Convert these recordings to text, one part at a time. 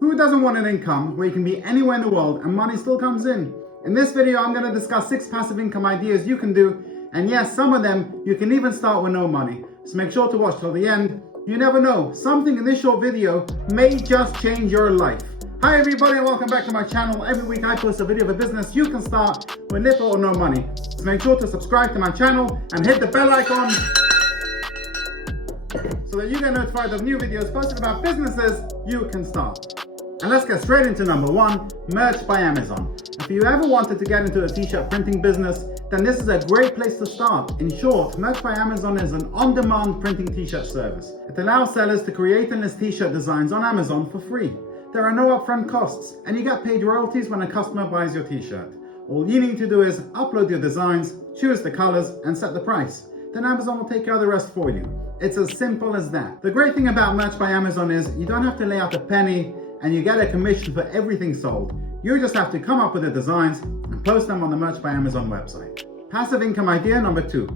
Who doesn't want an income where you can be anywhere in the world and money still comes in? In this video, I'm going to discuss 6 passive income ideas you can do. And yes, some of them you can even start with no money. So make sure to watch till the end. You never know, something in this short video may just change your life. Hi everybody and welcome back to my channel. Every week I post a video of a business you can start with little or no money. So make sure to subscribe to my channel and hit the bell icon so that you get notified of new videos posted about businesses you can start. And let's get straight into number 1, merch by Amazon. If you ever wanted to get into a t-shirt printing business, then this is a great place to start. In short, Merch by Amazon is an on-demand printing t-shirt service. It allows sellers to create and list t-shirt designs on Amazon for free. There are no upfront costs, and you get paid royalties when a customer buys your t-shirt. All you need to do is upload your designs, choose the colors, and set the price. Then Amazon will take care of the rest for you. It's as simple as that. The great thing about Merch by Amazon is you don't have to lay out a penny, and you get a commission for everything sold. You just have to come up with the designs and post them on the Merch by Amazon website. Passive income idea number 2,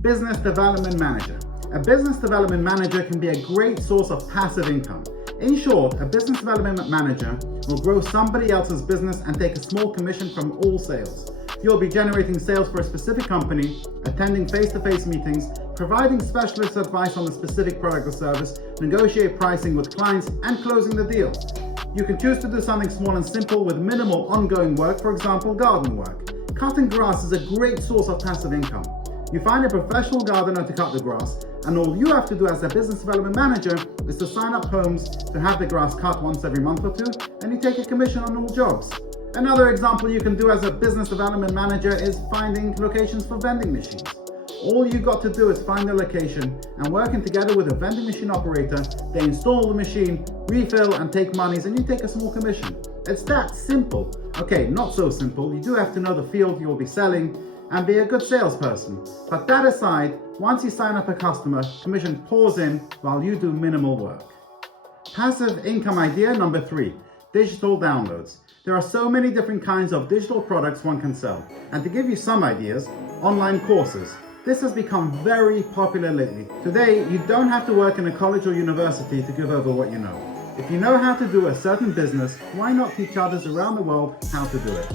business development manager. A business development manager can be a great source of passive income. In short, a business development manager will grow somebody else's business and take a small commission from all sales. You'll be generating sales for a specific company, attending face-to-face meetings, providing specialist advice on a specific product or service, negotiate pricing with clients, and closing the deal. You can choose to do something small and simple with minimal ongoing work, for example, garden work. Cutting grass is a great source of passive income. You find a professional gardener to cut the grass, and all you have to do as a business development manager is to sign up homes to have the grass cut once every month or 2, and you take a commission on all jobs. Another example you can do as a business development manager is finding locations for vending machines. All you got to do is find the location, and working together with a vending machine operator, they install the machine, refill and take monies, and you take a small commission. It's that simple. Okay, not so simple. You do have to know the field you will be selling and be a good salesperson. But that aside, once you sign up a customer, commission pours in while you do minimal work. Passive income idea number 3, digital downloads. There are so many different kinds of digital products one can sell. And to give you some ideas, online courses. This has become very popular lately. Today, you don't have to work in a college or university to give over what you know. If you know how to do a certain business, why not teach others around the world how to do it?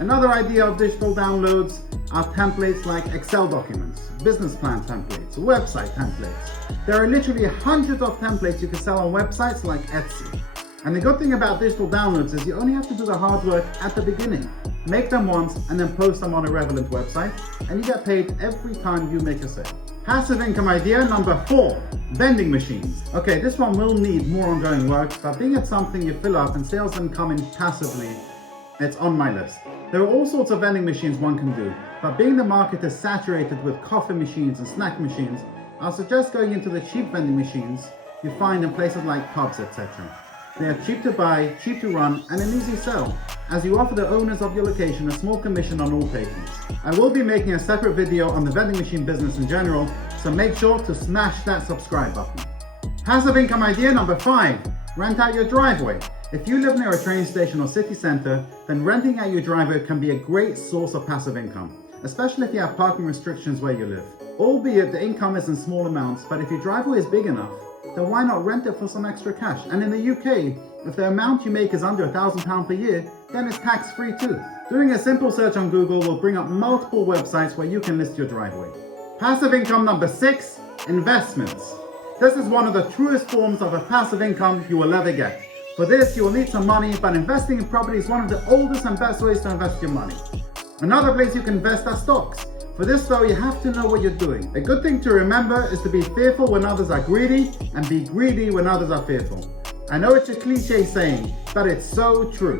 Another idea of digital downloads are templates like Excel documents, business plan templates, website templates. There are literally hundreds of templates you can sell on websites like Etsy. And the good thing about digital downloads is you only have to do the hard work at the beginning. Make them once and then post them on a relevant website, and you get paid every time you make a sale. Passive income idea number 4, vending machines. Okay, this one will need more ongoing work, but being it something you fill up and sales then come in passively, it's on my list. There are all sorts of vending machines one can do, but being the market is saturated with coffee machines and snack machines, I'll suggest going into the cheap vending machines you find in places like pubs, etc. They are cheap to buy, cheap to run, and an easy sell, as you offer the owners of your location a small commission on all patrons. I will be making a separate video on the vending machine business in general, so make sure to smash that subscribe button. Passive income idea number 5, rent out your driveway. If you live near a train station or city center, then renting out your driveway can be a great source of passive income, especially if you have parking restrictions where you live. Albeit the income is in small amounts, but if your driveway is big enough, then why not rent it for some extra cash? And in the UK, if the amount you make is under £1,000 per year, then it's tax-free too. Doing a simple search on Google will bring up multiple websites where you can list your driveway. Passive income number 6, investments. This is one of the truest forms of a passive income you will ever get. For this, you will need some money, but investing in property is one of the oldest and best ways to invest your money. Another place you can invest are stocks. For this though, you have to know what you're doing. A good thing to remember is to be fearful when others are greedy and be greedy when others are fearful. I know it's a cliche saying, but it's so true.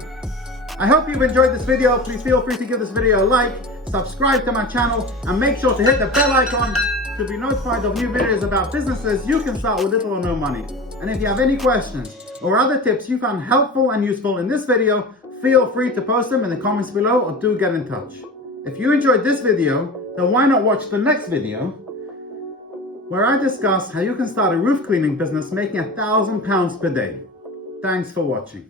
I hope you've enjoyed this video. Please feel free to give this video a like, subscribe to my channel, and make sure to hit the bell icon to be notified of new videos about businesses you can start with little or no money. And if you have any questions or other tips you found helpful and useful in this video, feel free to post them in the comments below or do get in touch. If you enjoyed this video, then why not watch the next video where I discuss how you can start a roof cleaning business making £1,000 per day. Thanks for watching.